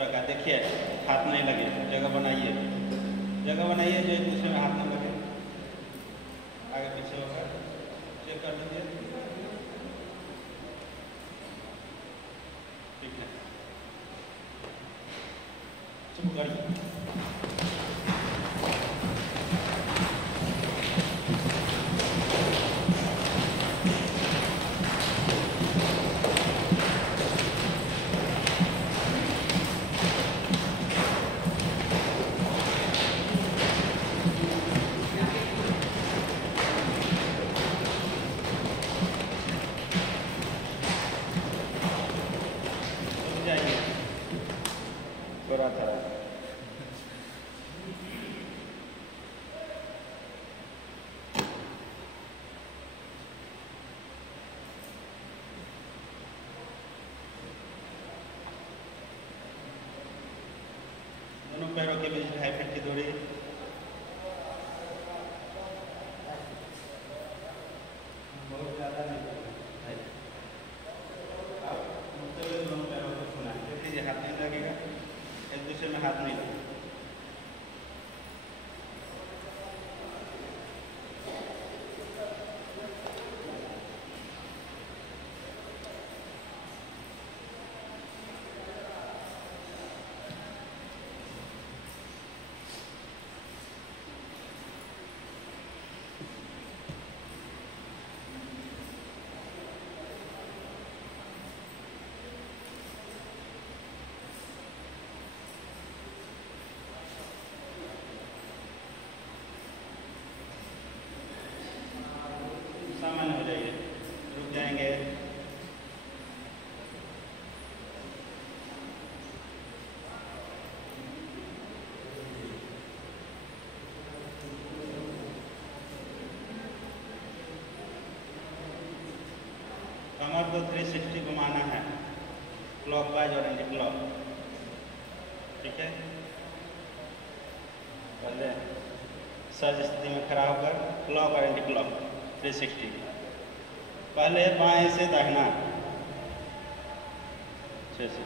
तरह का। देखिए हाथ नहीं लगे, जगह बनाइए जो एक दूसरे में हाथ न लगे। आगे पीछे होकर चेक कर लीजिए, ठीक है। चुप करिए। थोड़ा थोड़ा दोनों पैरों के बीच 2.5 फीट की दूरी। बहुत ज़्यादा नहीं है। आप मुड़ते हुए दोनों पैरों को छूना है। देख लीजिए हाथ नहीं लगेगा, एक दूसरे में हाथ नहीं लगेगा। सामान्य हो जाइए, रुक जाएंगे। कमर को 360 घुमाना है, क्लॉकवाइज और एंटी क्लॉक, ठीक है। पहले सहज स्थिति में खड़ा होकर क्लॉक और एंटी क्लॉक 360। पहले बाएं से दाहिना 6 से।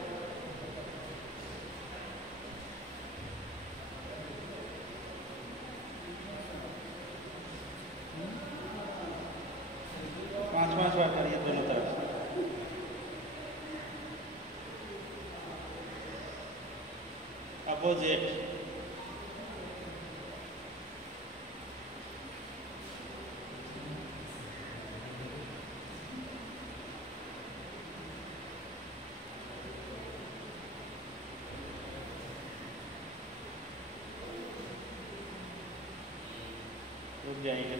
पाँच बार करिए दोनों तरफ। अपोजिट, रुक जाएंगे।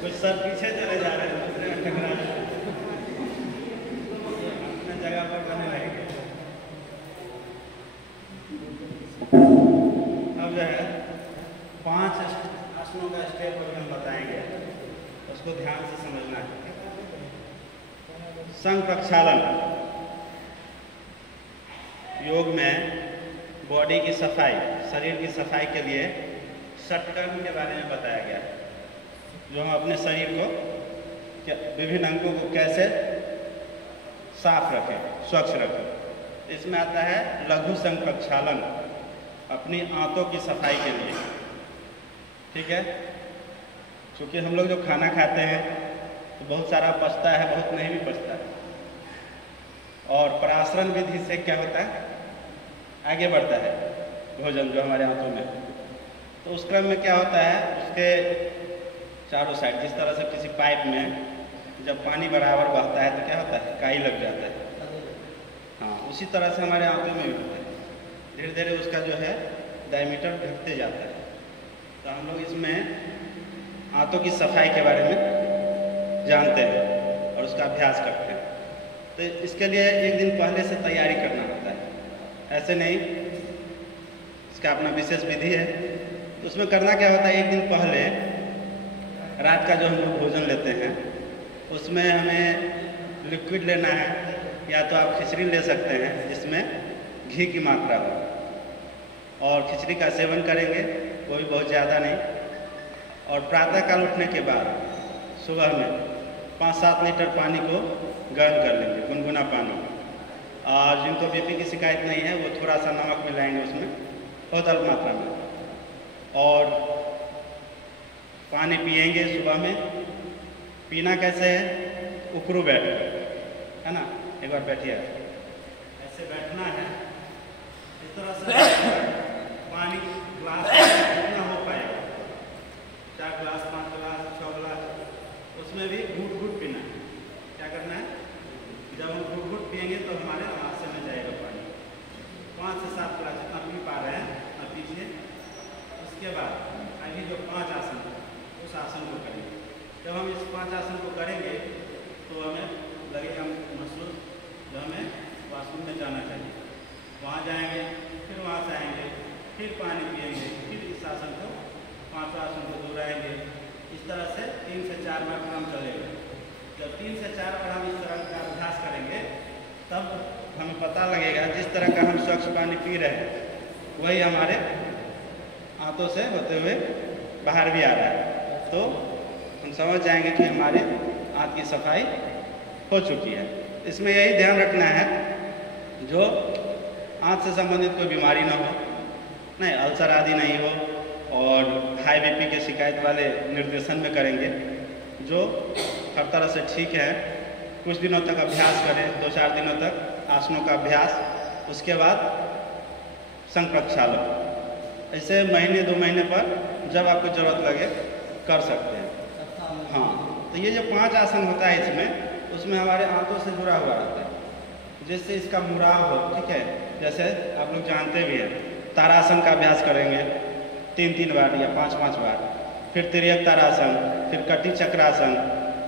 कुछ सर पीछे चले जा रहे हैं, दूसरे में टकरा रहे हैं, अपने जगह पर बने रहेंगे। अब जो है 5 आसनों का स्टेप अभी हम बताएंगे, उसको ध्यान से समझना है। संघ प्रक्षालन योग में बॉडी की सफाई, शरीर की सफाई के लिए षटकर्म के बारे में बताया गया है, जो हम अपने शरीर को विभिन्न अंगों को कैसे साफ रखें, स्वच्छ रखें। इसमें आता है लघु संघ प्रक्षालन, अपनी आंतों की सफाई के लिए, ठीक है। क्योंकि हम लोग जो खाना खाते हैं तो बहुत सारा पचता है, बहुत नहीं भी पचता है। और पराश्रण विधि से क्या होता है, आगे बढ़ता है भोजन जो हमारे आंतों में। तो उस क्रम में क्या होता है, उसके चारों साइड जिस तरह से किसी पाइप में जब पानी बराबर बहता है तो क्या होता है, काई लग जाता है। हाँ, उसी तरह से हमारे आंतों में भी होता है। धीरे धीरे उसका जो है डायमीटर घटते जाता है। तो हम लोग इसमें आंतों की सफाई के बारे में जानते हैं और उसका अभ्यास करते हैं। तो इसके लिए एक दिन पहले से तैयारी करना होता है, ऐसे नहीं, इसका अपना विशेष विधि है। तो उसमें करना क्या होता है, एक दिन पहले रात का जो हम लोग भोजन लेते हैं उसमें हमें लिक्विड लेना है या तो आप खिचड़ी ले सकते हैं जिसमें घी की मात्रा हो, और खिचड़ी का सेवन करेंगे, वो भी बहुत ज़्यादा नहीं। और प्रातःकाल उठने के बाद सुबह में 5-7 लीटर पानी को गर्म कर लेंगे, गुनगुना पानी। और जिनको बीपी की शिकायत नहीं है वो थोड़ा सा नमक मिलाएंगे उसमें, बहुत अल्प मात्रा में, और पानी पिएंगे सुबह में। पीना कैसे है? उकड़ू बैठ है ना, एक बार बैठिए, ऐसे बैठना है, इस तरह से पानी ग्लास जितना हो पाएगा, 4 ग्लास 5 ग्लास 6 ग्लास, उसमें भी घूट घूट पीना है। क्या करना है? जब हम घूट घूट पिएंगे तो हमारे आंसू में जाएगा पानी। 5 से 7 ग्लास जितना पी पा रहे हैं उतना पीजिए। उसके बाद अभी जो 5 आसन, उस आसन को करेंगे। जब हम इस 5 आसन को करेंगे तो हमें लगेगा महसूस, जो हमें वॉशरूम में जाना चाहिए, वहाँ जाएंगे, फिर वहाँ से आएंगे, फिर पानी पिएंगे, फिर इस आसन को 5 आसन को दोहराएंगे। इस तरह से 3 से 4 बार काम चलेगा। जब 3 से 4 बार हम इस तरह का अभ्यास करेंगे तब हमें पता लगेगा जिस तरह का हम स्वच्छ पानी पी रहे हैं वही हमारे हाथों से होते हुए बाहर भी आ रहा है। तो हम समझ जाएंगे कि हमारे हाथ की सफाई हो चुकी है। इसमें यही ध्यान रखना है जो हाथ से संबंधित कोई बीमारी ना हो, नहीं अल्सर आदि नहीं हो, और हाई बीपी के शिकायत वाले निर्देशन में करेंगे। जो हर तरह से ठीक है, कुछ दिनों तक अभ्यास करें, 2-4 दिनों तक आसनों का अभ्यास, उसके बाद संघ प्रक्षालन। ऐसे महीने 2 महीने पर जब आपको ज़रूरत लगे कर सकते हैं। हाँ, तो ये जो 5 आसन होता है इसमें, उसमें हमारे हाथों से जुड़ा हुआ रहता है, जिससे इसका मुराव हो। ठीक है, जैसे आप लोग जानते भी हैं, तारासन का अभ्यास करेंगे 3-3 बार या 5-5 बार, फिर तिर्यक तारासन, फिर कटी चक्रासन,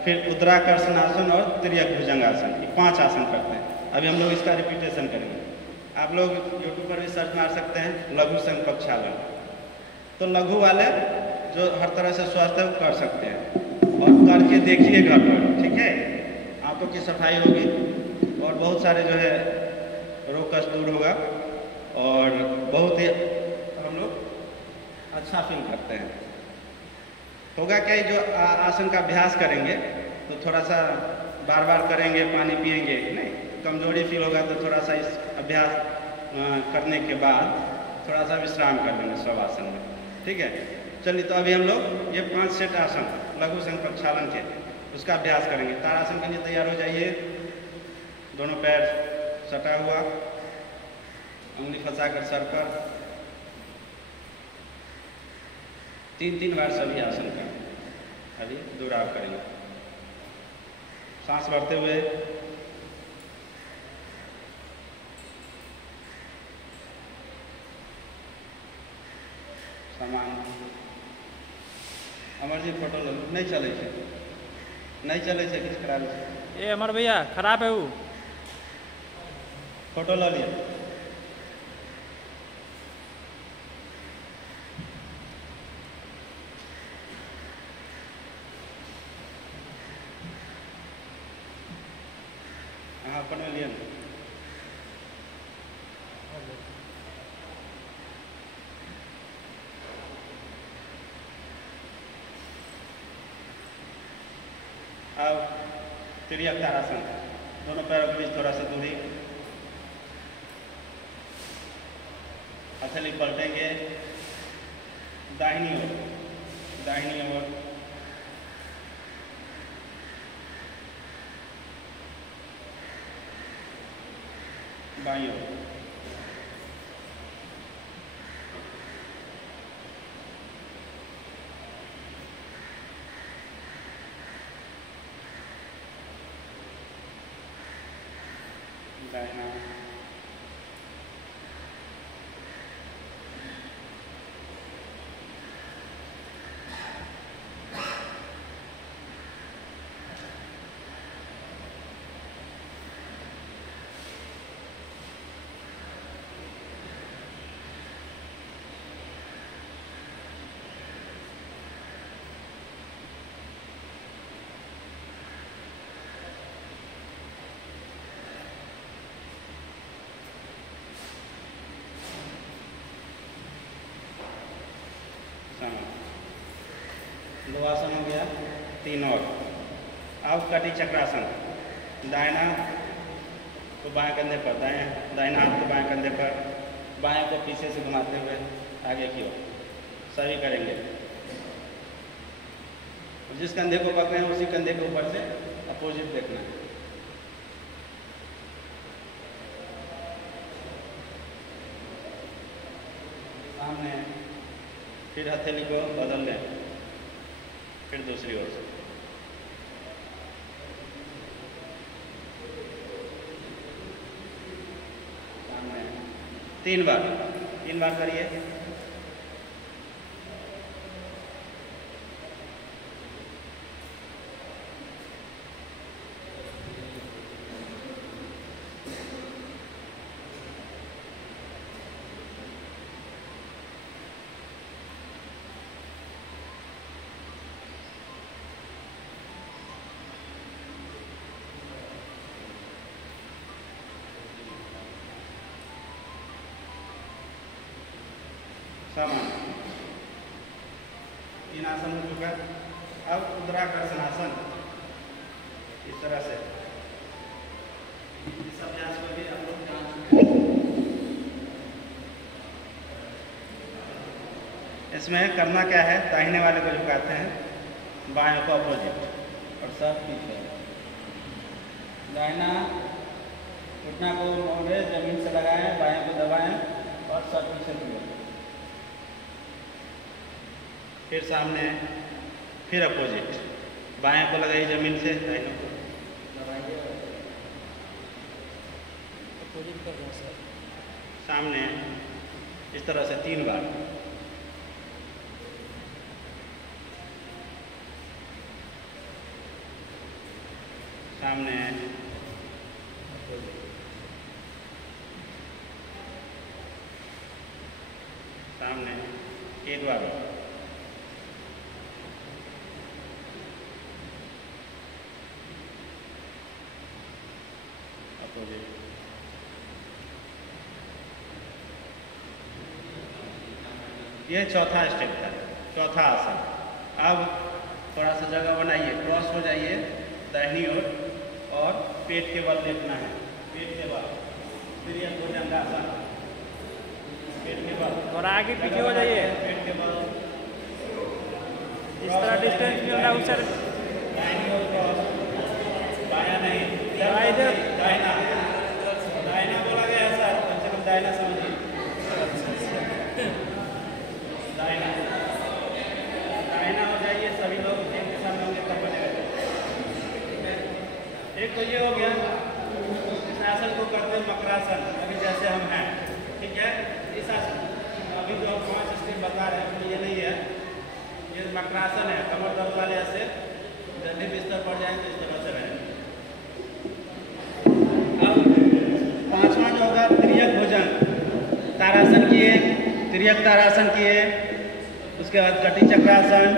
फिर उद्राकर्षणासन और तिर्यक भुजंगासन। ये 5 आसन करते हैं। अभी हम लोग इसका रिपीटेशन करेंगे। आप लोग यूट्यूब पर भी सर्च मार सकते हैं लघु संघ प्रक्षालन। तो लघु वाले जो हर तरह से स्वस्थ है वो कर सकते हैं, और करके देखिए घर पर। ठीक है, आंतों की सफाई होगी और बहुत सारे जो है रोग कष्ट दूर होगा, और बहुत ही हम लोग अच्छा फील करते हैं। होगा क्या, जो आसन का अभ्यास करेंगे तो थोड़ा सा बार बार करेंगे, पानी पिएंगे नहीं, कमजोरी फील होगा तो थोड़ा सा इस अभ्यास करने के बाद थोड़ा सा विश्राम कर लेंगे सब आसन में। ठीक है, चलिए तो अभी हम लोग ये 5 सेट आसन लघु संघ प्रक्षालन के उसका अभ्यास करेंगे। तारासन के लिए तैयार हो जाइए, दोनों पैर सटा हुआ, उंगली फंसाकर सर पर, 3-3 बार सभी आसन का अभी दोहराव करेंगे। सांस भरते हुए, सामान अमर जी फोटो नहीं चले थे, नहीं चले थे, किस खराब ये अमर भैया खराब है वो फोटो ला लिया। हाँ अपन में लिया अब तिर्यक तारासन, दोनों पैरों के बीच थोड़ा सा दूरी, हथेली पलटेंगे दाहिनी ओर, दाहिनी ओर, बाईं ओर, दाहिना, 2 आसन हो गया, 3 और। अब कटी चक्रासन, दाहिना को बाएं कंधे पर, दाहिना हाथ को बाएं कंधे पर, बाएं को पीछे से घुमाते हुए आगे की ओर सभी करेंगे। जिस कंधे को पकड़े हैं उसी कंधे के ऊपर से अपोजिट देखना है। सामने, फिर हथेली को बदल लें, फिर दूसरी ओर से। सामने 3 बार करिए। समान 3 आसन हो चुका। अब उद्राकर्षण आसन, इस तरह से इस अभ्यास को भी आप लोग जान चुके हैं। इसमें करना क्या है, दाहिने वाले को झुकाते हैं, बाएं को अपोजिट और सब पीछे। दाहिना घुटना को मोड़े, जमीन से लगाएं, बाएं को दबाएं और सब पीछे की ओर। फिर सामने, फिर अपोजिट, बाएं को लगाइए जमीन से, दाहिने को दबाइए, अपोजिट कर दें सर। सामने इस तरह से 3 बार। सामने, सामने 1 बार। ये चौथा स्टेप था, चौथा आसन। अब थोड़ा सा जगह बनाइए, क्रॉस हो जाइए दाहिनी ओर और पेट के बल लेटना है, पेट के बल। फिर ये भुजंगासन, पेट के बल और आगे पीछे हो जाइए, पेट के बल। इस तरह डिस्टेंस मिल रहा है सर। दाहिनी ओर क्रॉस, बाया नहीं, इधर दाहिना, दाहिना बोला गया है सर, कम से कम दाहिना समझिए। दाहिना हो जाइए सभी लोग, एक के सामने होंगे तब बनेगा। एक तो ये हो गया। इस आसन को करते हैं मकरासन, अभी जैसे हम हैं, ठीक है। इस आसन अभी जो 5 स्टेप बता रहे हैं, ये नहीं है, ये मकरासन है। कमर दर्द वाले ऐसे जब भी बिस्तर पड़ जाएंगे इस तरह से रहें। अब 5वां जो होगा तिर्यक भुजंग, तारासन किए, तिर्यक तारासन किए, उसके बाद कटी चक्रासन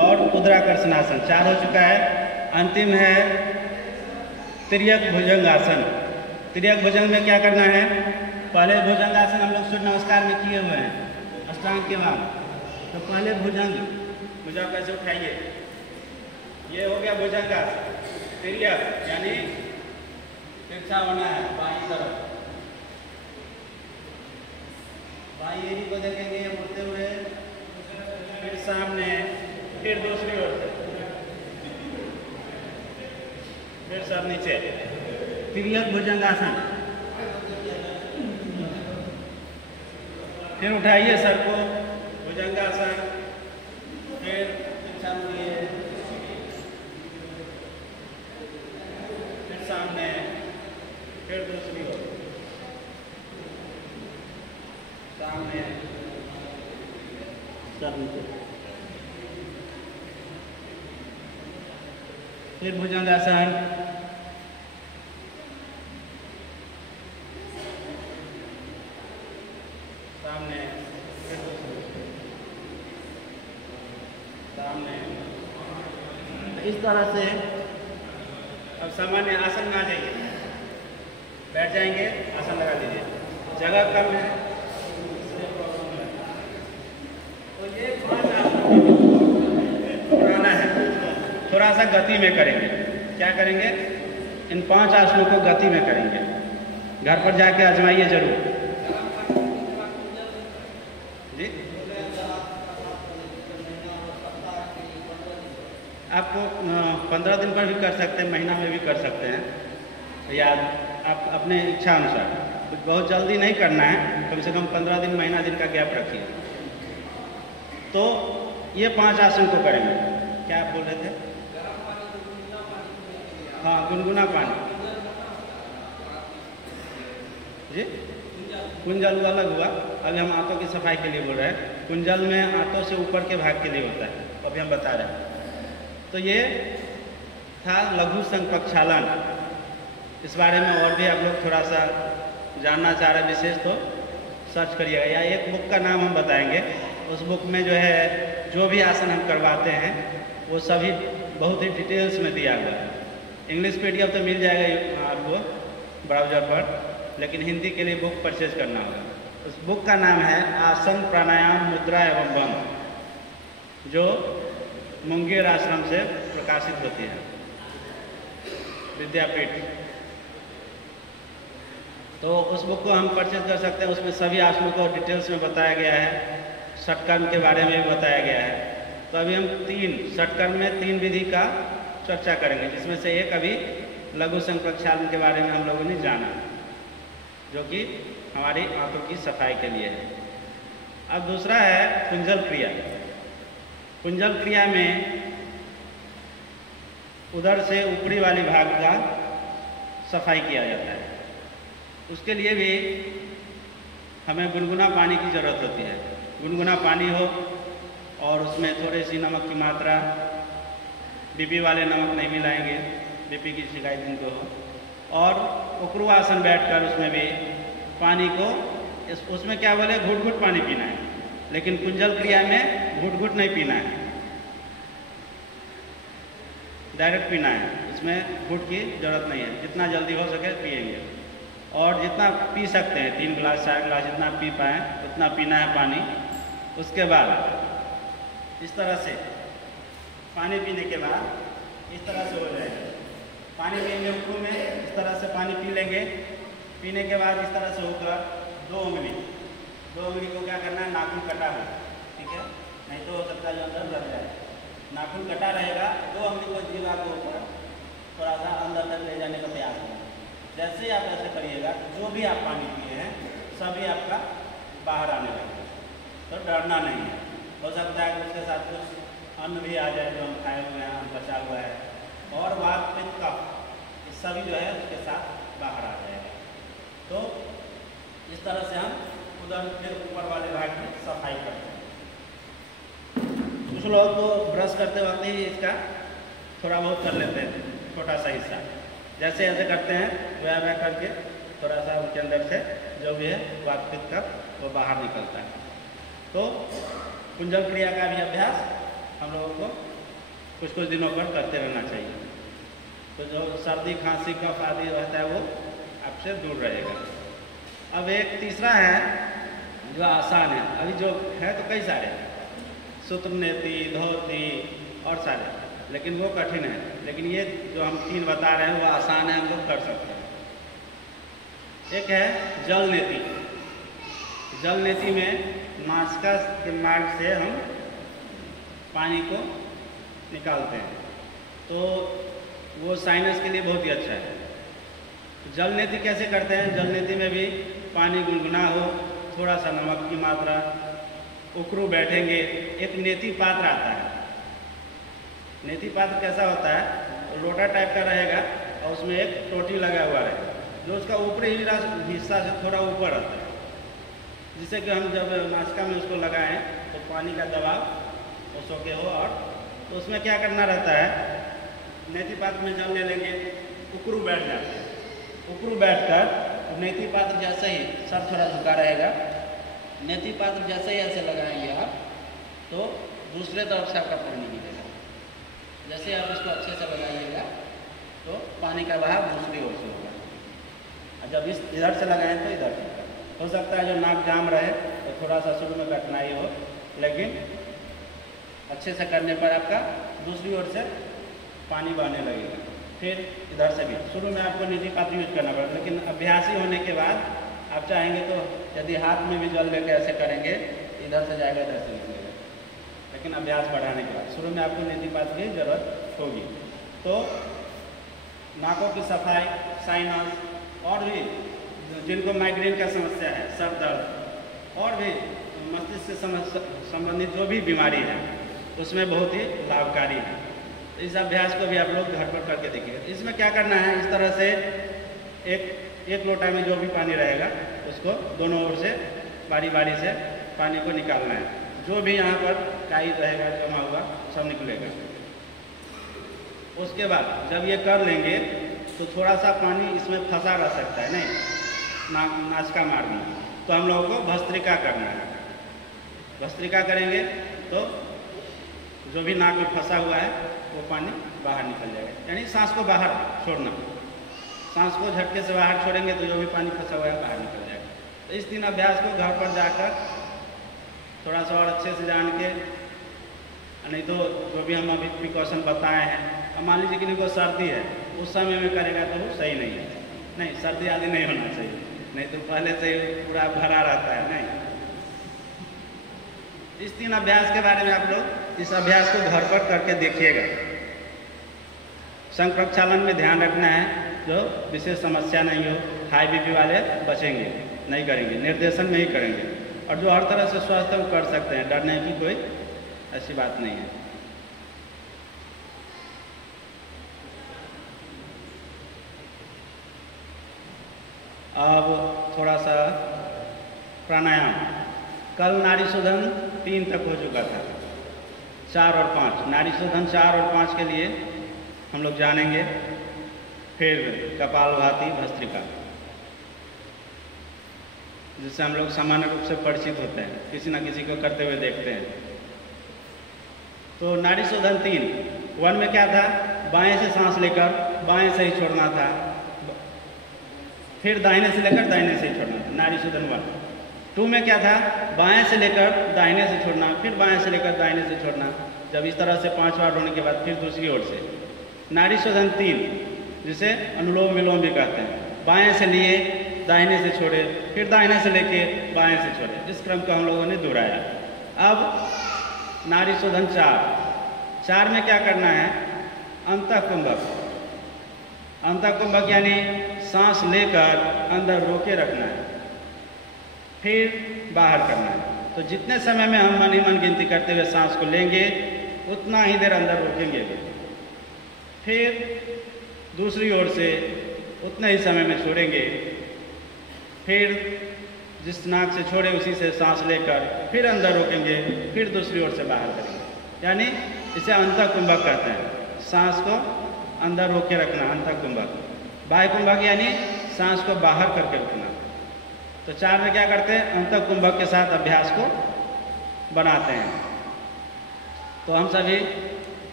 और उद्राकर्षणासन, 4 हो चुका है। अंतिम है तिर्यक भुजंगासन। तिर्यक भुजंग में क्या करना है, पहले भुजंगासन हम लोग सूर्य नमस्कार में किए हुए हैं अष्टांग के बाद। तो पहले भुजंग कैसे उठाइए, ये हो गया भुजंगासन। तिर्यक यानी तिरछा होना है, बाईं तरफ, बाईं एड़ी को देखेंगे मुड़ते हुए, फिर सामने, फिर दूसरी ओर से, फिर सर नीचे। तिर्यक भुजंगासन। फिर उठाइए सर को, भुजंगासन, फिर तिरछा मुड़िए, फिर सामने, फिर दूसरी ओर, सामने, सर नीचे, फिर भुजंगासन, सामने, फिर सामने। इस तरह से अब सामान्य आसन में आ जाइए, बैठ जाएंगे, आसन लगा दीजिए। जगह कम है तो ये 5 आसन थोड़ा सा गति में करेंगे। क्या करेंगे? इन 5 आसनों को गति में करेंगे। घर पर जाके आजमाइए जरूर जी। आपको 15 दिन पर भी कर सकते हैं, महीना में भी कर सकते हैं, या आप अपने इच्छा अनुसार। बहुत जल्दी नहीं करना है, कम से कम 15 दिन महीना दिन का गैप रखिए। तो ये 5 आसन को करेंगे। क्या आप बोल रहे थे? हाँ, गुनगुना पानी जी। कुंजल अलग हुआ, अभी हम आंतों की सफाई के लिए बोल रहे हैं। कुंजल में आंतों से ऊपर के भाग के लिए होता है, अभी हम बता रहे हैं। तो ये था लघु संप्रक्षालन। इस बारे में और भी आप लोग थोड़ा सा जानना चाह रहे हैं विशेष, तो सर्च करिएगा, या एक बुक का नाम हम बताएंगे। उस बुक में जो है जो भी आसन हम करवाते हैं वो सभी बहुत ही डिटेल्स में दिया हुआ है। इंग्लिश PDF तो मिल जाएगा आपको ब्राउज़र पर, लेकिन हिंदी के लिए बुक परचेज करना होगा। उस बुक का नाम है आसन प्राणायाम मुद्रा एवं बंध, जो मुंगेर आश्रम से प्रकाशित होती है, विद्यापीठ। तो उस बुक को हम परचेज कर सकते हैं। उसमें सभी आसनों को डिटेल्स में बताया गया है, षटकर्म के बारे में भी बताया गया है। तो अभी हम 3 षटकर्म में 3 विधि का चर्चा करेंगे, जिसमें से एक अभी लघु संप्रक्षालन के बारे में हम लोगों ने जाना, जो कि हमारी आंतों की सफाई के लिए है। अब दूसरा है कुंजल क्रिया। कुंजल क्रिया में उधर से ऊपरी वाली भाग का सफाई किया जाता है। उसके लिए भी हमें गुनगुना पानी की ज़रूरत होती है। गुनगुना पानी हो और उसमें थोड़ी सी नमक की मात्रा, बीपी वाले नमक नहीं मिलाएंगे, बीपी की शिकायत जिनको हो। और उकरू आसन बैठकर उसमें भी पानी को उसमें क्या बोले, घुट घुट पानी पीना है, लेकिन कुंजल क्रिया में घुट घुट नहीं पीना है, डायरेक्ट पीना है। इसमें घुट की ज़रूरत नहीं है, जितना जल्दी हो सके पिएंगे। और जितना पी सकते हैं, 3 गिलास 4 गिलास जितना पी पाएँ उतना पीना है पानी। उसके बाद इस तरह से पानी पीने के बाद इस तरह से हो जाएगा। पानी पिएंगे उकरू में, इस तरह से पानी पी लेंगे। पीने के बाद इस तरह से होकर 2 उंगली को क्या करना है, नाखून कटा है, ठीक है, नहीं तो हो सकता है जो अंदर लग जाए। नाखून कटा रहेगा, 2 उंगली को जीवा के ऊपर थोड़ा सा अंदर तक ले जाने का प्रयास करें। जैसे ही आप ऐसे करिएगा, जो भी आप पानी पिए हैं सभी आपका बाहर आने लगेगा। तो डरना नहीं है। हो सकता है कि उसके साथ कुछ अन्न भी आ जाए जो हम खाए हुए हैं, बचा हुआ है, और वात पित्त कफ सभी जो है उसके साथ बाहर आ जाएगा। तो इस तरह से हम उधर फिर ऊपर वाले भाग की सफाई करते हैं। कुछ लोग तो ब्रश करते वक्त ही इसका थोड़ा बहुत कर लेते हैं, छोटा सा हिस्सा, जैसे ऐसे करते हैं वह करके थोड़ा सा उनके अंदर से जो भी है वात पित्त कफ वो बाहर निकलता है। तो कुंजल क्रिया का भी अभ्यास हम लोगों को कुछ दिनों पर करते रहना चाहिए। तो जो सर्दी खांसी कफ आदि रहता है वो आपसे दूर रहेगा। अब एक तीसरा है जो आसान है। अभी जो है तो कई सारे, सूत्र नेति, धोती और सारे, लेकिन वो कठिन है। लेकिन ये जो हम 3 बता रहे हैं वो आसान है, हम लोग कर सकते हैं। एक है जल नेति। जल नेति में नासिका के मार्ग से हम पानी को निकालते हैं, तो वो साइनस के लिए बहुत ही अच्छा है। जल नेति कैसे करते हैं? जल नेति में भी पानी गुनगुना हो, थोड़ा सा नमक की मात्रा, उकरू बैठेंगे। एक नेति पात्र आता है। नेति पात्र कैसा होता है? लोटा टाइप का रहेगा और उसमें एक टोटी लगा हुआ रहेगा, जो उसका ऊपरी हिस्सा से थोड़ा ऊपर रहता है, जिससे कि हम जब नासिका में उसको लगाएं तो पानी का दबाव उसो के हो। और तो उसमें क्या करना रहता है, नेति पात्र में जल ले लेंगे, उकरू बैठ जाते हैं। उकरू बैठकर नेति पात्र जैसे ही सर थोड़ा झुका रहेगा, नेति पात्र जैसे ही ऐसे लगाएंगे आप, तो दूसरे तरफ से आपका पानी निकलेगा। जैसे आप इसको अच्छे से लगाइएगा तो पानी का बहाव दूसरी ओर से होगा। और जब इधर से लगाएं तो इधर से। हो सकता है जो नाक जाम रहे तो थोड़ा सा शुरू में कठिनाई हो, लेकिन अच्छे से करने पर आपका दूसरी ओर से पानी बहने लगेगा। फिर इधर से भी शुरू में आपको नीतिपात यूज करना पड़ेगा, लेकिन अभ्यासी होने के बाद आप चाहेंगे तो यदि हाथ में भी जल लेकर ऐसे करेंगे, इधर से जाएगा इधर से निकलेगा। लेकिन अभ्यास बढ़ाने के बाद शुरू में आपको नीतिपात की जरूरत होगी। तो नाकों की सफाई, साइनस और भी जिनको माइग्रेन का समस्या है, सर दर्द और भी मस्तिष्क से संबंधित जो भी बीमारी है उसमें बहुत ही लाभकारी है। इस अभ्यास को भी आप लोग घर पर करके देखिए। इसमें क्या करना है, इस तरह से एक लोटा में जो भी पानी रहेगा उसको दोनों ओर से बारी बारी से पानी को निकालना है। जो भी यहाँ पर काई रहेगा जमा हुआ सब निकलेगा। उसके बाद जब ये कर लेंगे तो थोड़ा सा पानी इसमें फंसा रह सकता है, नहीं नाचका मारना, तो हम लोगों को भस्त्रिका करना है। भस्त्रिका करेंगे तो जो भी नाक में फंसा हुआ है वो पानी बाहर निकल जाएगा, यानी सांस को बाहर छोड़ना। सांस को झटके से बाहर छोड़ेंगे तो जो भी पानी फंसा हुआ है बाहर निकल जाएगा। तो इस 3 अभ्यास को घर पर जाकर थोड़ा सा और अच्छे से जान के, नहीं तो जो भी हम अभी प्रिकॉशन बताए हैं, अब मान लीजिए किसी को सर्दी है उस समय में करेगा तो वो सही नहीं है। नहीं, सर्दी आदि नहीं होना चाहिए, नहीं तो पहले से पूरा भरा रहता है। नहीं, इस 3 अभ्यास के बारे में आप लोग इस अभ्यास को घर पर करके देखिएगा। संघ प्रक्षालन में ध्यान रखना है, जो विशेष समस्या नहीं हो, हाई बीपी वाले बचेंगे, नहीं करेंगे, निर्देशन में ही करेंगे। और जो हर तरह से स्वस्थ है वो कर सकते हैं, डरने की कोई ऐसी बात नहीं है। अब थोड़ा सा प्राणायाम। कल नाड़ी शोधन 3 तक हो चुका था, 4 और 5। नाड़ी शोधन 4 और 5 के लिए हम लोग जानेंगे। फिर कपालभाति, भस्त्रिका, जिससे हम लोग सामान्य रूप से परिचित होते हैं, किसी न किसी को करते हुए देखते हैं। तो नाड़ी शोधन 3, 1 में क्या था, बाएं से सांस लेकर बाएं से ही छोड़ना था, फिर दाहिने से लेकर दाहिने से ही छोड़ना था, नाड़ी शोधन 1। 2 में क्या था, बाएं से लेकर दाहिने से छोड़ना, फिर बाएं से लेकर दाहिने से छोड़ना। जब इस तरह से 5 बार होने के बाद फिर दूसरी ओर से। नाड़ी शोधन 3, जिसे अनुलोम विलोम भी कहते हैं, बाएं से लिए दाहिने से छोड़े, फिर दाहिने से लेके बाएं से छोड़े। इस क्रम को हम लोगों ने दोहराया। अब नाड़ी शोधन 4 में क्या करना है, अंतःकुंभक। अंतःकुंभक यानी सांस लेकर अंदर रोके रखना है, फिर बाहर करना है। तो जितने समय में हम मन ही मन गिनती करते हुए सांस को लेंगे उतना ही देर अंदर रोकेंगे, फिर दूसरी ओर से उतने ही समय में छोड़ेंगे, फिर जिस नाक से छोड़े उसी से सांस लेकर फिर अंदर रोकेंगे, फिर दूसरी ओर से बाहर करेंगे। यानी इसे अंतःकुंभक कहते हैं, सांस को अंदर रोके रखना, अंतःकुंभक। बाह्यकुंभक यानी सांस को बाहर करके रखना। तो 4 में क्या करते हैं, अंतःकुंभक के साथ अभ्यास को बनाते हैं। तो हम सभी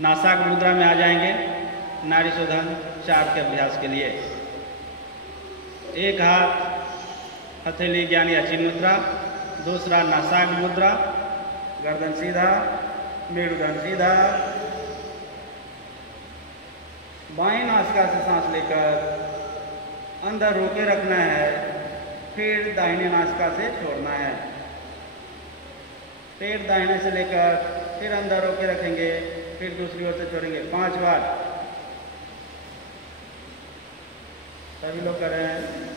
नासाक मुद्रा में आ जाएंगे नाड़ी शोधन 4 के अभ्यास के लिए। एक हाथ हथेली ज्ञान या चिन्ह मुद्रा, दूसरा नासाक मुद्रा, गर्दन सीधा, मेरुदंड सीधा। बाएं नासिका से सांस लेकर अंदर रोके रखना है, फिर दाहिने नासिका से छोड़ना है, फिर दाहिने से लेकर फिर अंदर रोके रखेंगे, फिर दूसरी ओर से छोड़ेंगे। 5 बार सभी लोग कर रहे हैं।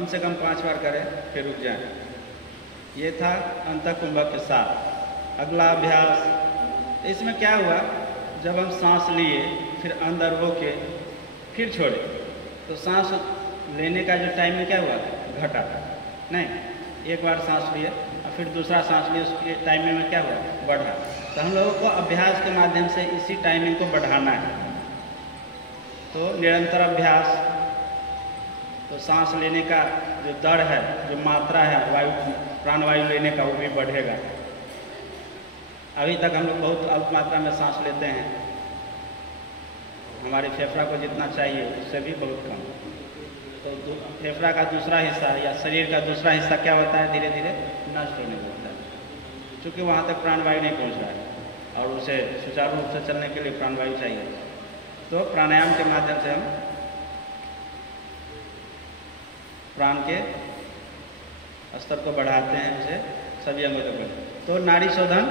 कम से कम 5 बार करें, फिर रुक जाएं। ये था अंतःकुंभक के साथ। अगला अभ्यास, इसमें क्या हुआ, जब हम सांस लिए फिर अंदर होके फिर छोड़े तो सांस लेने का जो टाइम में क्या हुआ, घटा नहीं। एक बार सांस लिए और फिर दूसरा सांस लिए, उसके टाइमिंग में क्या हुआ, बढ़ा। तो हम लोगों को अभ्यास के माध्यम से इसी टाइमिंग को बढ़ाना है। तो निरंतर अभ्यास, तो सांस लेने का जो दर है, जो मात्रा है वायु, प्राणवायु लेने का, वो भी बढ़ेगा। अभी तक हम लोग बहुत अल्प मात्रा में सांस लेते हैं, हमारे फेफड़ा को जितना चाहिए उससे भी बहुत कम। तो फेफड़ा का दूसरा हिस्सा या शरीर का दूसरा हिस्सा क्या होता है, धीरे धीरे नष्ट होने लगता है, क्योंकि वहाँ तक प्राणवायु नहीं पहुँच रहा है और उसे सुचारू रूप से चलने के लिए प्राणवायु चाहिए। तो प्राणायाम के माध्यम से हम प्राण के स्तर को बढ़ाते हैं, उसे सभी अंगों तक बढ़ाते। तो नाड़ी शोधन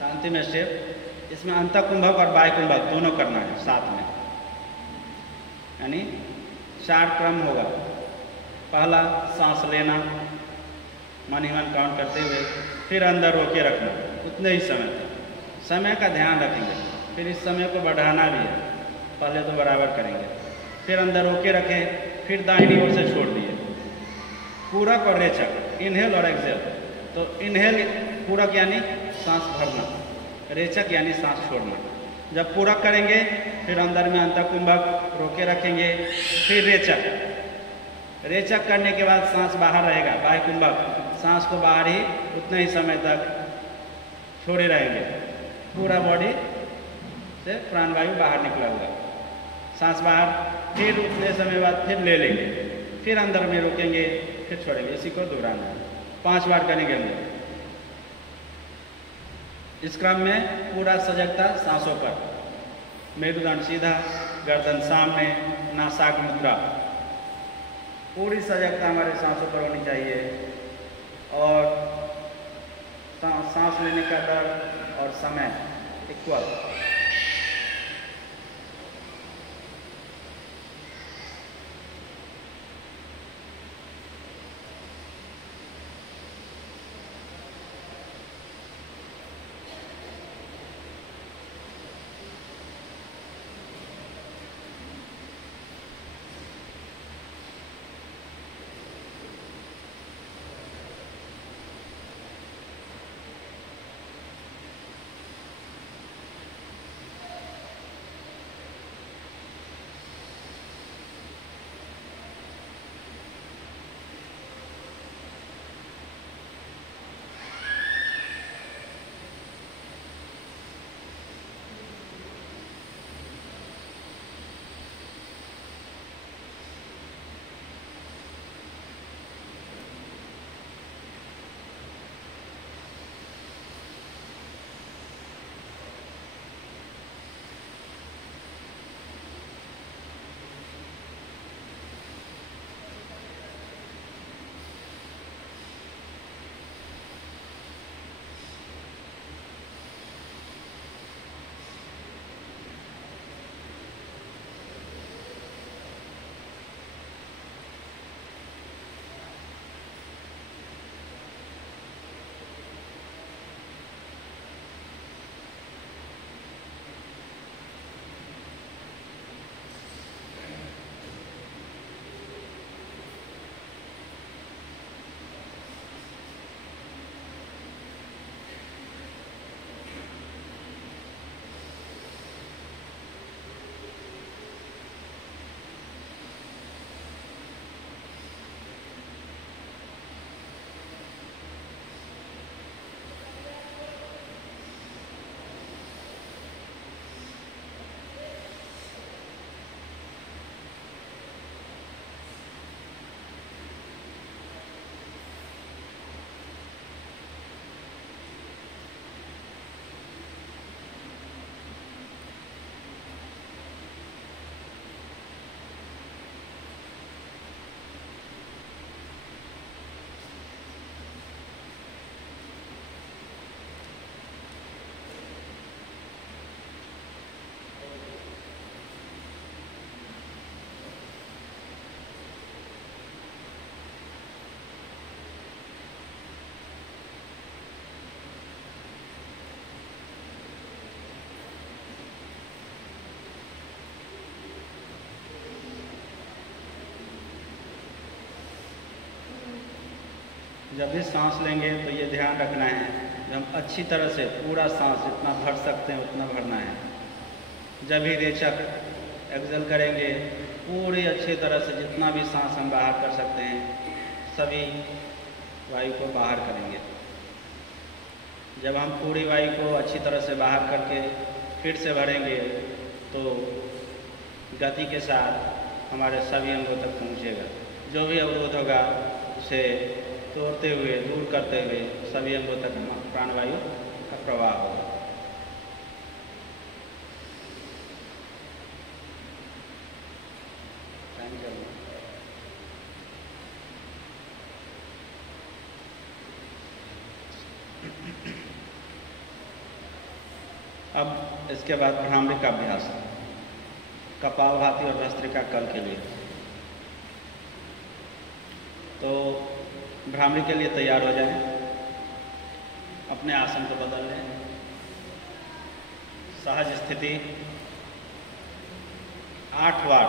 का अंतिम स्टेप, इसमें अंतःकुंभक और बाह्यकुंभक दोनों करना है साथ में, यानी 4 क्रम होगा। पहला सांस लेना, मन ही मन काउंट करते हुए, फिर अंदर रोके रखना उतने ही समय तक, समय का ध्यान रखेंगे। फिर इस समय को बढ़ाना भी है, पहले तो बराबर करेंगे, फिर अंदर रोके रखें, फिर दाहिनी ओर से छोड़ दिए। पूरक और रेचक, इनहेल और एक्सेल। तो इनहेल पूरक यानी सांस भरना, रेचक यानी सांस छोड़ना। जब पूरक करेंगे फिर अंदर में अंतःकुंभक रोके रखेंगे, फिर रेचक। रेचक करने के बाद सांस बाहर रहेगा, बाह्यकुंभक, सांस को बाहर ही उतने ही समय तक छोड़े रहेंगे, पूरा बॉडी से प्राणवायु बाहर निकला हुआ, सांस बाहर, फिर उतने समय बाद फिर ले लेंगे, फिर अंदर में रोकेंगे, फिर छोड़ेंगे। इसी को दोहराना है, 5 बार करेंगे हम लोग। इस क्रम में पूरा सजगता सांसों पर, मेरुदंड सीधा, गर्दन सामने, नासाग्र मुद्रा, पूरी सजगता हमारे सांसों पर होनी चाहिए। और सांस लेने का दर और समय इक्वल। जब भी सांस लेंगे तो ये ध्यान रखना है कि हम अच्छी तरह से पूरा सांस जितना भर सकते हैं उतना भरना है। जब भी रेचक एक्सेल करेंगे पूरी अच्छी तरह से जितना भी सांस हम बाहर कर सकते हैं सभी वायु को बाहर करेंगे। जब हम पूरी वायु को अच्छी तरह से बाहर करके फिर से भरेंगे तो गति के साथ हमारे सभी अंगों तक पहुँचेगा। जो भी अवरोध होगा उसे तोड़ते हुए दूर करते हुए सभी अंगों तक प्राणवायु का प्रवाह होगा। अब इसके बाद भ्रामरी का अभ्यास कपालभाति और भस्त्रिका कल के लिए। तो भ्रामरी के लिए तैयार हो जाएं, अपने आसन को बदल लें, सहज स्थिति 8 बार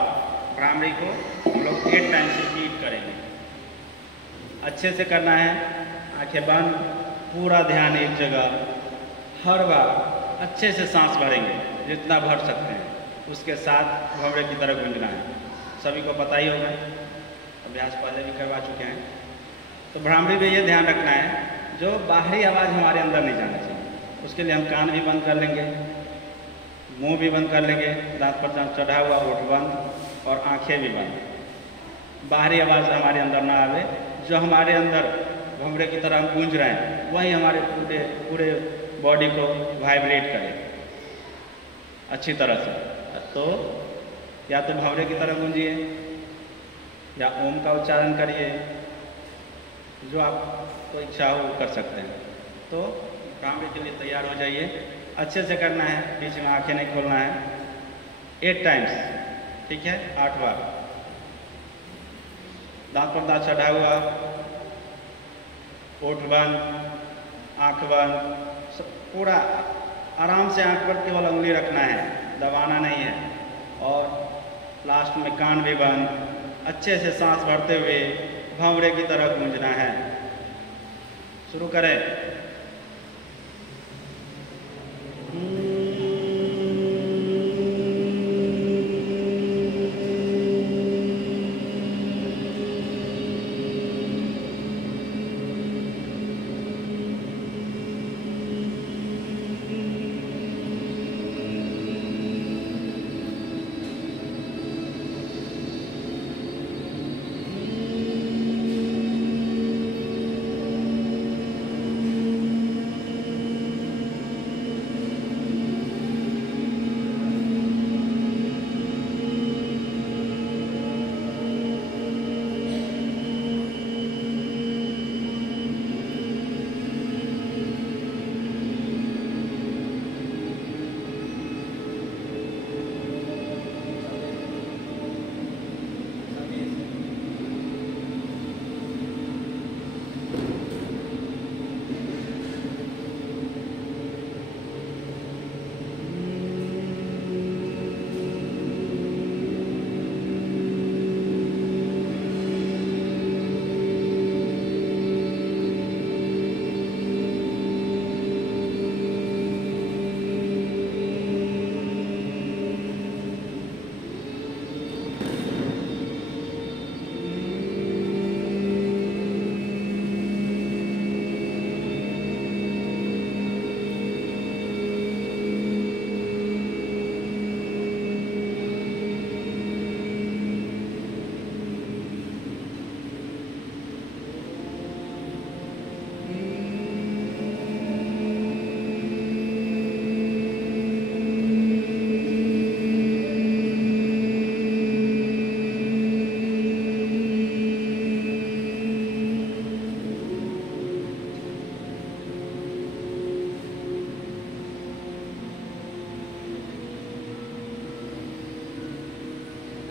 भ्रामरी को हम लोग 8 टाइम से रिपीट करेंगे। अच्छे से करना है, आंखें बंद, पूरा ध्यान एक जगह, हर बार अच्छे से सांस भरेंगे जितना भर सकते हैं, उसके साथ भंवरे की तरफ गूंजना है। सभी को पता ही होगा, अभ्यास पहले भी करवा चुके हैं। तो भ्रामरी में ये ध्यान रखना है जो बाहरी आवाज़ हमारे अंदर नहीं जाना चाहिए। उसके लिए हम कान भी बंद कर लेंगे, मुंह भी बंद कर लेंगे, दांत पर दांत चढ़ा हुआ, होठ बंद और आंखें भी बंद। बाहरी आवाज़ हमारे अंदर ना आवे, जो हमारे अंदर भंवरे की तरह हम गूंज रहे हैं वही हमारे पूरे बॉडी को वाइब्रेट करे अच्छी तरह से। तो या तो भंवरे की तरह गूंजिए या ओम का उच्चारण करिए, जो आपको इच्छा हो वो कर सकते हैं। तो भ्रामरी के लिए तैयार हो जाइए, अच्छे से करना है, बीच में आंखें नहीं खोलना है। 8 टाइम्स, ठीक है, 8 बार। दांत पर दांत चढ़ा हुआ, होठ बंद, आँख बंद, पूरा आराम से आँख पर केवल उंगली रखना है, दबाना नहीं है। और लास्ट में कान भी बंद, अच्छे से सांस भरते हुए भंवरे की तरह गूंजना है। शुरू करें।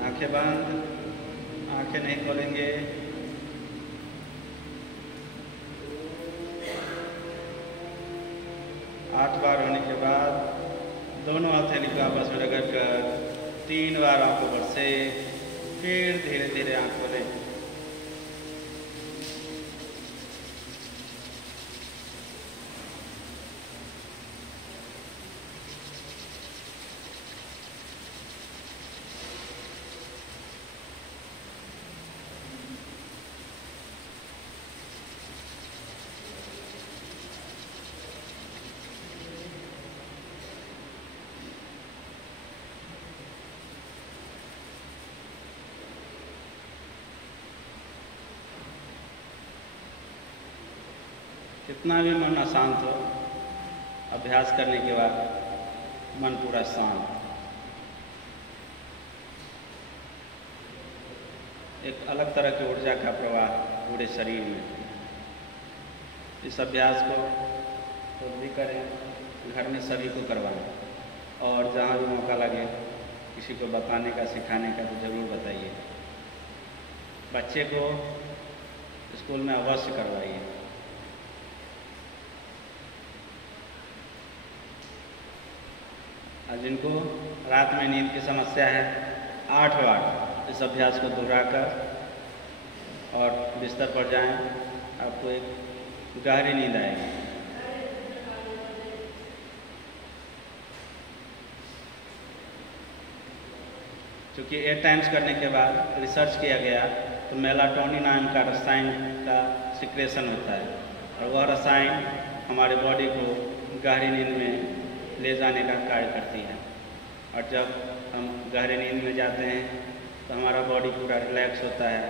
आंखें बंद, आंखें नहीं खोलेंगे। आठ बार होने के बाद दोनों हथेली को आपस में रगड़ कर 3 बार आंखों पर से फिर धीरे धीरे आंख खोलें। कितना भी मन अशांत हो, अभ्यास करने के बाद मन पूरा शांत, एक अलग तरह की ऊर्जा का प्रवाह पूरे शरीर में। इस अभ्यास को खुद भी करें, घर में सभी को करवाएं, और जहाँ भी मौका लगे किसी को बताने का, सिखाने का तो ज़रूर बताइए। बच्चे को स्कूल में अवश्य करवाइए। और जिनको रात में नींद की समस्या है, 8 बार इस अभ्यास को दोहराकर और बिस्तर पर जाएं, आपको एक गहरी नींद आएगी। क्योंकि 8 टाइम्स करने के बाद रिसर्च किया गया तो मेलाटोनिन नाम का रसायन का सिक्रेशन होता है, और वह रसायन हमारे बॉडी को गहरी नींद में ले जाने का कार्य करती है। और जब हम गहरी नींद में जाते हैं तो हमारा बॉडी पूरा रिलैक्स होता है,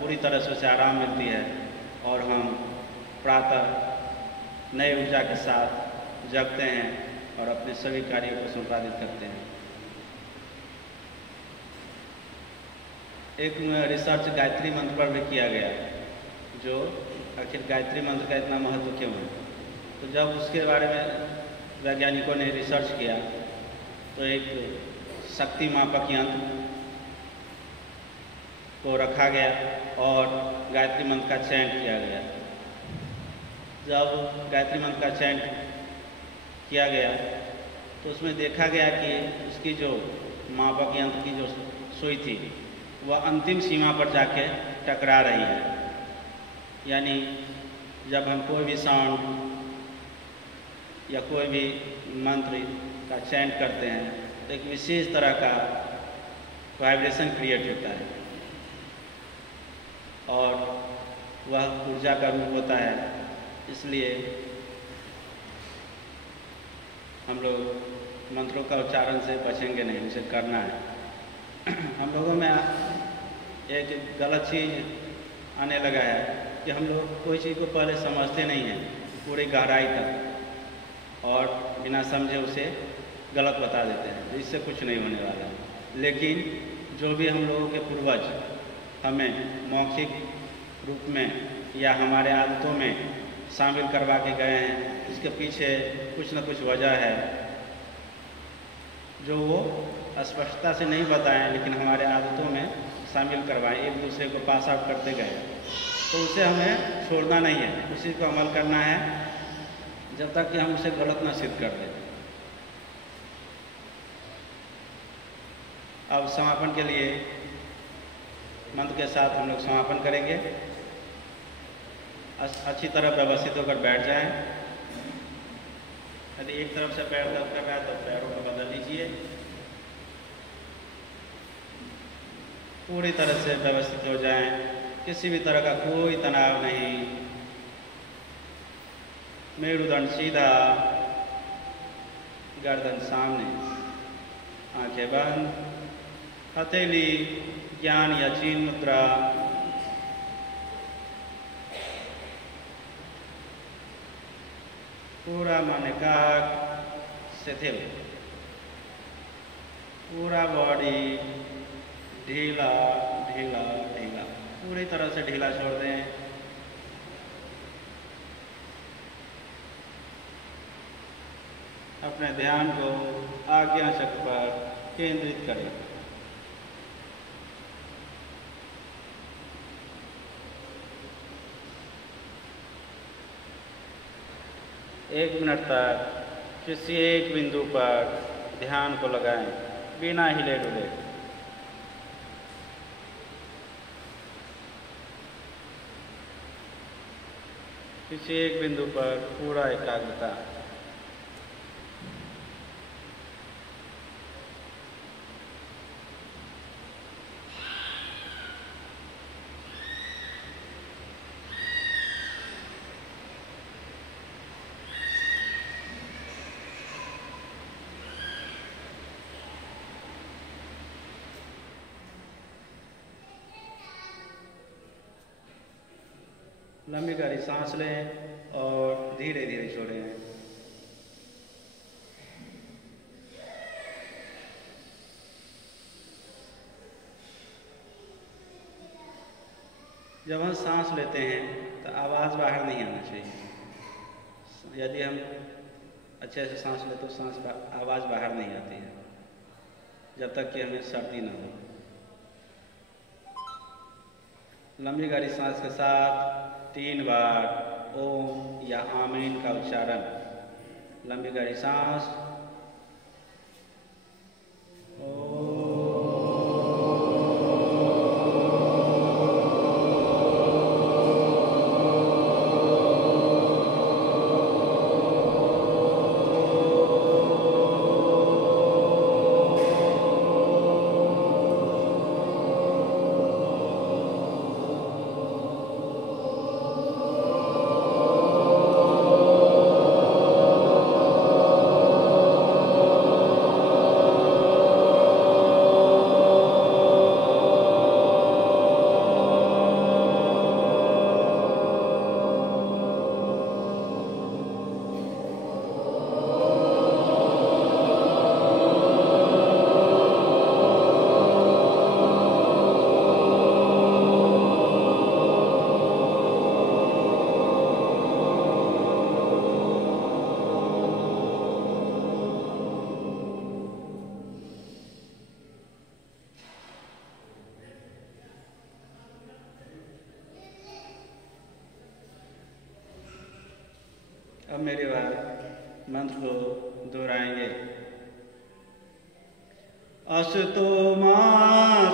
पूरी तरह से उसे आराम मिलती है, और हम प्रातः नई ऊर्जा के साथ जगते हैं और अपने सभी कार्यों को संपादित करते हैं। एक रिसर्च गायत्री मंत्र पर भी किया गया, जो आखिर गायत्री मंत्र का इतना महत्व क्यों है। तो जब उसके बारे में वैज्ञानिकों ने रिसर्च किया तो एक शक्ति मापक यंत्र को रखा गया और गायत्री मंत्र का चयन किया गया। जब गायत्री मंत्र का चयन किया गया तो उसमें देखा गया कि उसकी जो मापक यंत्र की जो सुई थी वह अंतिम सीमा पर जाके टकरा रही है। यानी जब हम कोई भी साउंड या कोई भी मंत्र का चयन करते हैं तो एक विशेष तरह का वाइब्रेशन क्रिएट होता है, और वह ऊर्जा का रूप होता है। इसलिए हम लोग मंत्रों का उच्चारण से बचेंगे नहीं, उसे करना है। हम लोगों में एक गलत चीज़ आने लगा है कि हम लोग कोई चीज़ को पहले समझते नहीं हैं पूरी गहराई तक, और बिना समझे उसे गलत बता देते हैं, इससे कुछ नहीं होने वाला। लेकिन जो भी हम लोगों के पूर्वज हमें मौखिक रूप में या हमारे आदतों में शामिल करवा के गए हैं, इसके पीछे कुछ न कुछ वजह है जो वो स्पष्टता से नहीं बताएं, लेकिन हमारे आदतों में शामिल करवाएं, एक दूसरे को पास आउट करते गए। तो उसे हमें छोड़ना नहीं है, उसी को अमल करना है जब तक कि हम उसे गलत ना सिद्ध कर दें। अब समापन के लिए मंत्र के साथ हम लोग समापन करेंगे। अच्छी तरह व्यवस्थित होकर बैठ जाएं। यदि एक तरफ से पैर दर्द कर रहा है तो पैरों को बदल लीजिए। पूरी तरह से व्यवस्थित हो जाएं, किसी भी तरह का कोई तनाव नहीं। मेरुदंड सीधा, गर्दन सामने, आंखें बंद, हथेली ज्ञान या चीन मुद्रा। पूरा मन एकाग्र शिथिल, पूरा बॉडी ढीला ढीला ढीला, पूरी तरह से ढीला छोड़ दें। अपने ध्यान को आज्ञा चक्र पर केंद्रित करें। एक मिनट तक किसी एक बिंदु पर ध्यान को लगाएं बिना हिले डुले। किसी एक बिंदु पर पूरा एकाग्रता। लंबी गहरी सांस लें और धीरे धीरे छोड़ें। जब हम सांस लेते हैं तो आवाज़ बाहर नहीं आना चाहिए। यदि हम अच्छे से सांस लेते तो आवाज़ बाहर नहीं आती है, जब तक कि हमें सर्दी ना हो। लंबी गहरी सांस के साथ 3 बार ओम या आमीन का उच्चारण। लंबी गहरी सांस। अब मेरे बाद मंत्र को दोहराएंगे। असतो मा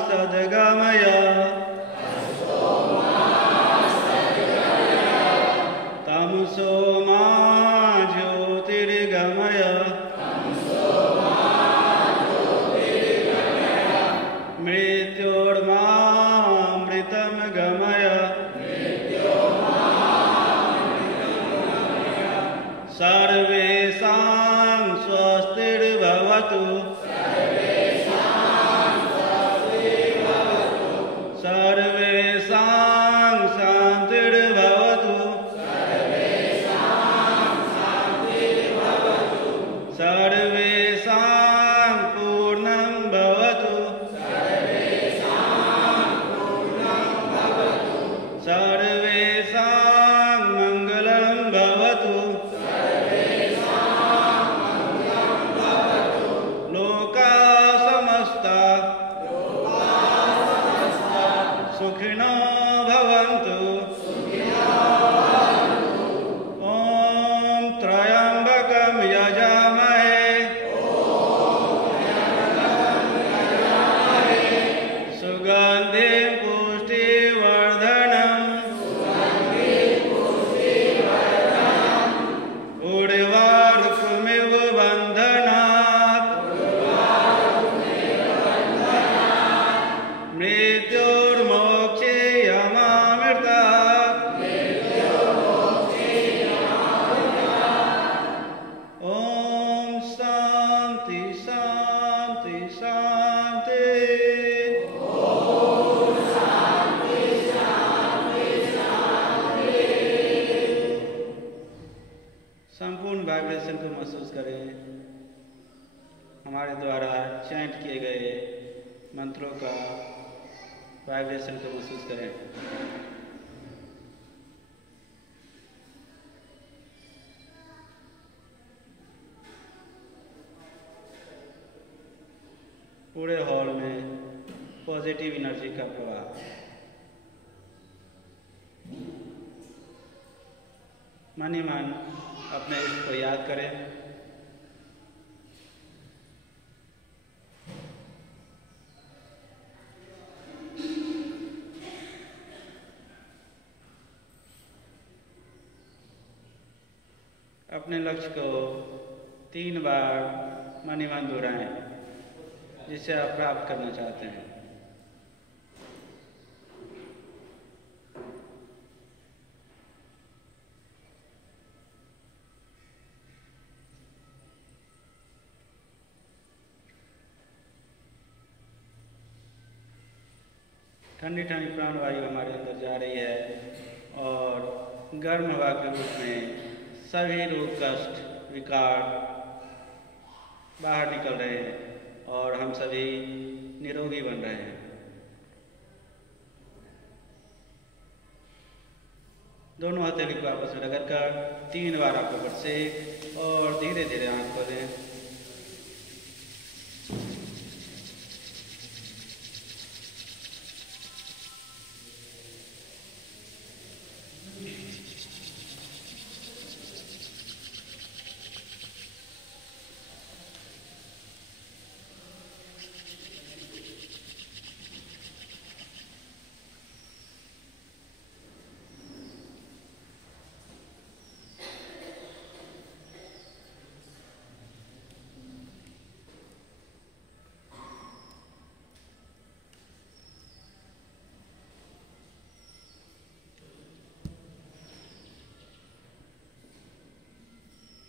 सद्गमय तमसो मा ज्योतिर्गमय मृत्योर्मामृतं गमय सर्वेषां स्वस्तिर्भवतु सर्वेषां शान्तिर्भवतु सर्वेषां पूर्णं भवतु सर्वेषां मङ्गलं भवतु लोका समस्ता सुखिनो भवन्तु। ॐ त्र्यम्बकं यजामहे सुगन्धिं पुष्टिवर्धनम् उर्वारुकमिव बन्धनात् मृत्योर्मोक्षे यमामृतात्। ॐ शान्ति शान्ति शान्ति। संपूर्ण वाइब्रेशन को महसूस करें। हमारे द्वारा चैंट किए गए मंत्रों का वाइब्रेशन को महसूस करें। पूरे हॉल में पॉजिटिव एनर्जी का प्रवाह। मन ही मन अपने इष्ट को याद करें। अपने लक्ष्य को 3 बार मन ही मन दोहराएं जिसे आप प्राप्त करना चाहते हैं। ठंडी ठंडी प्राणवायु हमारे अंदर जा रही है। और गर्म हवा के रूप में सभी रोग कष्ट विकार बाहर निकल रहे हैं और हम सभी निरोगी बन रहे हैं। दोनों हथेली को आपस में रगड़ कर 3 बार आपके ऊपर से और धीरे धीरे आंख खोलें।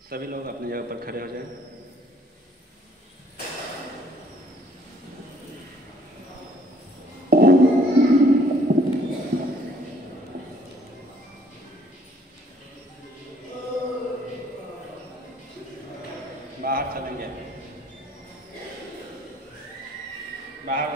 सभी लोग अपनी जगह पर खड़े हो जाएं। बाहर चलेंगे, बाहर